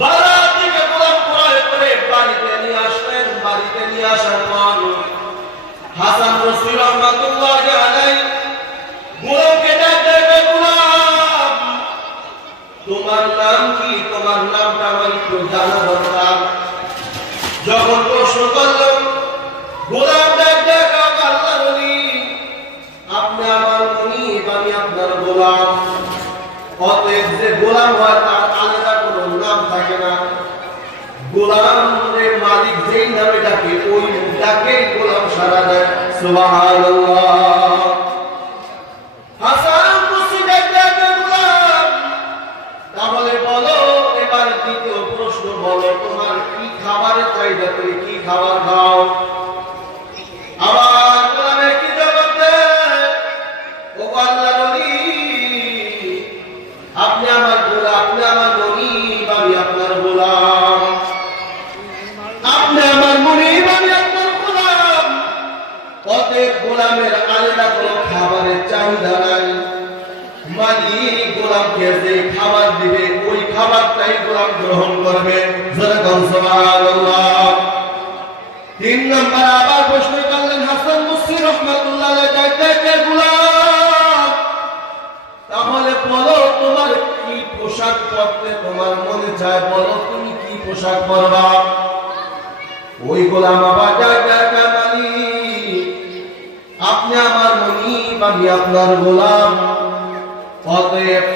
বাজার থেকে গোলাম ক্রয় করে বাড়িতে নিয়ে আসলেন। বাড়িতে নিয়ে আসার পর হাসান বসরি রাহমাতুল্লাহি আলাইহি গোলামকে ডাকতে, গোলাম তোমার নাম কি? তোমার নামটা আমার একটু জানা দরকার। যখন প্রশ্ন করলাম, গোলাম ডাকতে, আল্লাহর ওলি, আপনি আমার মুনিব, আমি আপনার গোলাম। অতএব যে গোলাম হয় তার আলাদা কোনো নাম থাকে না। গোলামের মালিক যেই নামে ডাকে ওই ডাকেই গোলাম সাড়া দেয়। সুবহানাল্লাহ। হাসান বসরি ডাকতে, গোলাম তাহলে বলো, এবার দ্বিতীয় প্রশ্ন বলো, তোমার কি খাবারের চাহিদা, তুমি কি খাবার খাও? আবার গোলামে কি জবাব দেয়? ও আল্লাহর ওলি, আপনি আমার গোলাম, আপনি আমার মুনিব, আমি আপনার গোলাম। আপনি আমার মুনিব, আমি আপনার গোলাম। অতএব গোলামের আলাদা কোনো খাবারের চাহিদা নাই। মালিক গোলামকে যে খাবার দিবে ওই খাবারটাই গোলাম গ্রহণ করবে। সুবহানাল্লাহ। 3 নম্বর আবার প্রশ্ন করলেন হাসান বসরি রাহমাতুল্লাহি আলাইহি, গোলাম তাহলে বলো, তোমার কি পোশাক পরতে তোমার মনে চায়? বলো তুমি কি পোশাক পরবা? ওই গোলাম আবার ডাকা, মালিক আপনি আমার মুনিব, আমি আপনার গোলাম। অতএব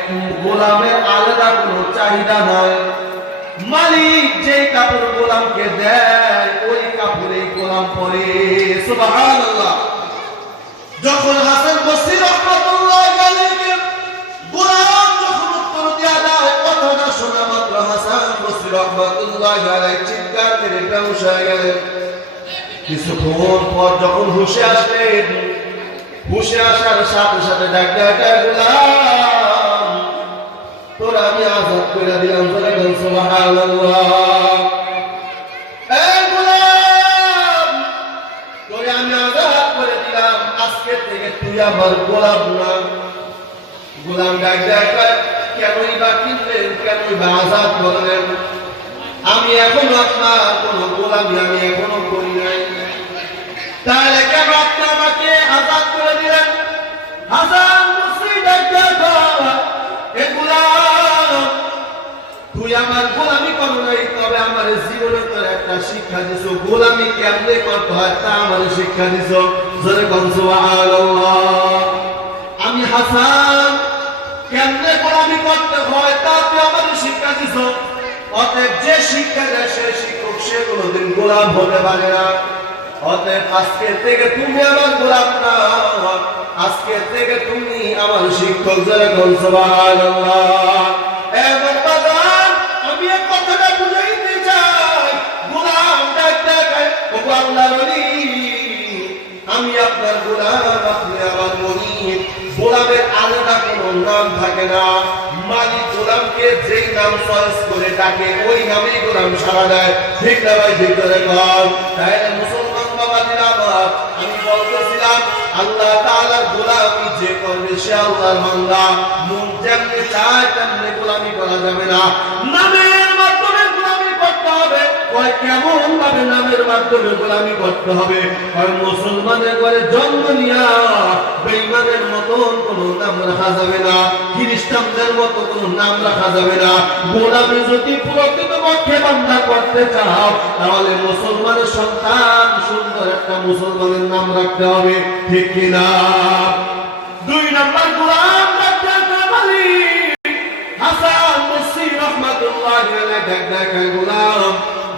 গোলামের আলাদা কোনো চাহিদা নাই। মালিক যে কাপড় গোলামকে দেয় ওই কাপড়ে গোলাম পরে। সুবহানাল্লাহ। যখন হাসান বসরি রাহমাতুল্লাহি আলাইহি গোলাম যখন উত্তর দেয়া দেয়, কথাটা শোনা মাত্র হাসান বসরি রাহমাতুল্লাহি আলাইহি চিৎকার করে বেহুশ হয়ে গেলেন। কিছুক্ষণ পর যখন হুঁশে আসলেন, হুঁশে আসার সাথে সাথে ডাকা, গোলাম তোরা আমি আজাদ করে দিলাম। সুবহানাল্লাহ। এই গোলাম তোরে আমি আজাদ করে দিলাম, আজকে থেকে তুই আমার গোলাম না। গোলাম ডাকা, কেনই বা কিনলেন, কেনই বা আজাদ করলেন? আমি এখনো আপনার কোন গোলামি আমি এখনো করি নাই, তাহলে কেন আপনি আমাকে আজাদ করে দিলেন? হাসান বসরি ডাকা, এ গোলাম তুই আমার গোলামি করো নাই, তবে আমার জীবনে তোর একটা শিক্ষা দিছো, গোলামি কেমনে করতে হয় তা আমার শিক্ষা দিছো। জোরে কোন সুবহানাল্লাহ। আমি হাসান কেমনে গোলামি করতে হয় তা তুই আমার শিক্ষা দিছো। অতএব যে শিক্ষা দেয় সে শিক্ষক সে কোনোদিন গোলাম হতে পারে না। অতএব আজকে থেকে তুমি আমার গোলাম না, আজকে থেকে তুমি আমার শিক্ষক। জোরে কোন সুবহানাল্লাহ। এবার বাজার আমি এই কথাটা বুঝাইতে চাই, গোলাম ডাকা, ও আল্লাহর ওলি, আমি আপনার গোলাম, আপনি আমার মুনিব। গোলামের আলাদা কোনো নাম থাকে না। মালিক গোলামকে যেই নাম চয়েস করে ডাকে ওই নামেই গোলাম সাড়া দেয়। ঠিক না ভাই? ঠিক করে কর। তাহলে মুসলমান বাবাজিরা আমার, আমি বলতেছিলাম আল্লাহ তাআলার গোলামি যে করবে সে আল্লাহর বান্দা। মন যেমনি চায় তেমনি গোলামি করা যাবে না। নামের মাধ্যমে গোলামি করতে হবে। কয় কেমন ভাবে নামের মাধ্যমে গোলামি করতে হবে? কয় মুসলমানের ঘরে জন্ম নিয়া বেঈমানের মতন কোন নাম রাখা যাবে না, খ্রিস্টানদের মতো কোন নাম রাখা যাবে না। গোলামি যদি প্রকৃতপক্ষে বান্দা করতে চাও তাহলে মুসলমানের সন্তান সুন্দর একটা মুসলমানের নাম রাখতে হবে। ঠিক কিনা? 2 নম্বর গোলাম হাসান বসরি রাহমাতুল্লাহি আলাইহি ডাকা, গোলাম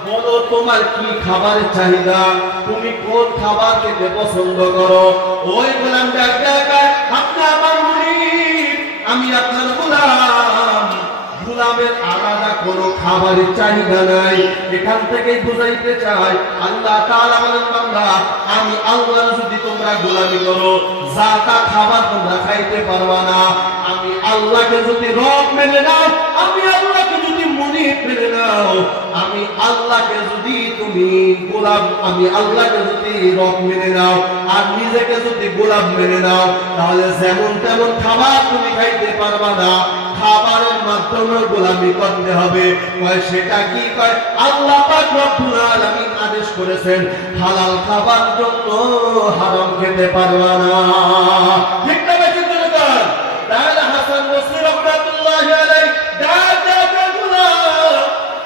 বলো তোমার কি খাবারের চাহিদা, তুমি কোন খাবার খেতে পছন্দ করো? ওই গোলাম ডাকা, আপনি আমার মুনিব, আমি আপনার গোলাম। গোলামের আলাদা কোনো খাবারের চাহিদা নাই। এখান থেকেই বুঝাইতে চাই আল্লাহ তাআলা বলেন, বান্দা আমি আল্লাহর যদি তোমরা গোলামি করো যা তা খাবার তোমরা খাইতে পারবা না। আমি আল্লাহকে যদি রব মেনে নাও, আমি আল্লাহকে যদি মুনিব মেনে নাও, আমি আল্লাহকে যদি তুমি গোলাম, আমি আল্লাহকে যদি রব মেনে নাও আর নিজেকে যদি গোলাম মেনে নাও, তাহলে যেমন তেমন খাবার তুমি খাইতে পারবা না। খাবারের মাধ্যমে গোলামি করতে হবে। কয় সেটা কি? কয় আল্লাহ পাক রব্বুল আলামিন আদেশ করেছেন হালাল খাবার জন্য হারাম খেতে পারবা না। ঠিক না বেশি করে কর। তাহলে হাসান বসরি রাহমাতুল্লাহি আলাইহি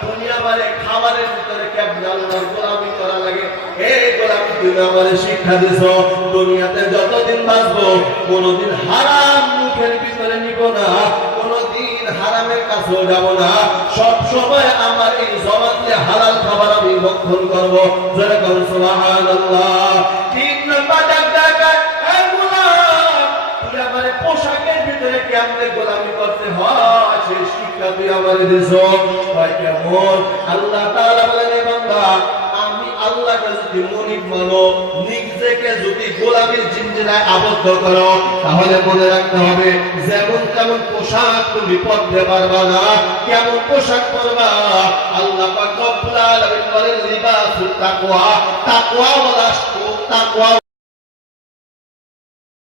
দুনিয়া বারে খাবারের ভিতরে কেমন আল্লাহর গোলামি করা লাগে এই গোলামি তুমি আমারে শিক্ষা দিছো। দুনিয়াতে যতদিন বাঁচবো কোনোদিন হারাম মুখের ভিতরে নিব না, কোনোদিন হারামের কাছেও যাব না। সব সময় আমার এই জবান দিয়ে হালাল খাবার আমি ভক্ষণ করব। যারা বলেন সুবহানাল্লাহ। 3 নাম্বার ডাকা এই গোলাম তুই আমারে পোশাকের ভিতরে কেমনে গোলামি করতে হয় সেই শিক্ষা তুই আমারে দিছো। ভাই কেমন? আল্লাহ তাআলা বলেন বান্দা আমি আল্লাহকে যদি মনিব মানো, নিজেকে যদি গোলামির জিঞ্জিরায় আবদ্ধ করো, তাহলে মনে রাখতে হবে যেমন তেমন পোশাক তুমি পরতে পারবা না। কেমন পোশাক পরবা? আল্লাহ পাক রব্বুল আলামিন বলেন লিবাসুত তাকওয়া, তাকওয়া ওয়ালা তাকওয়া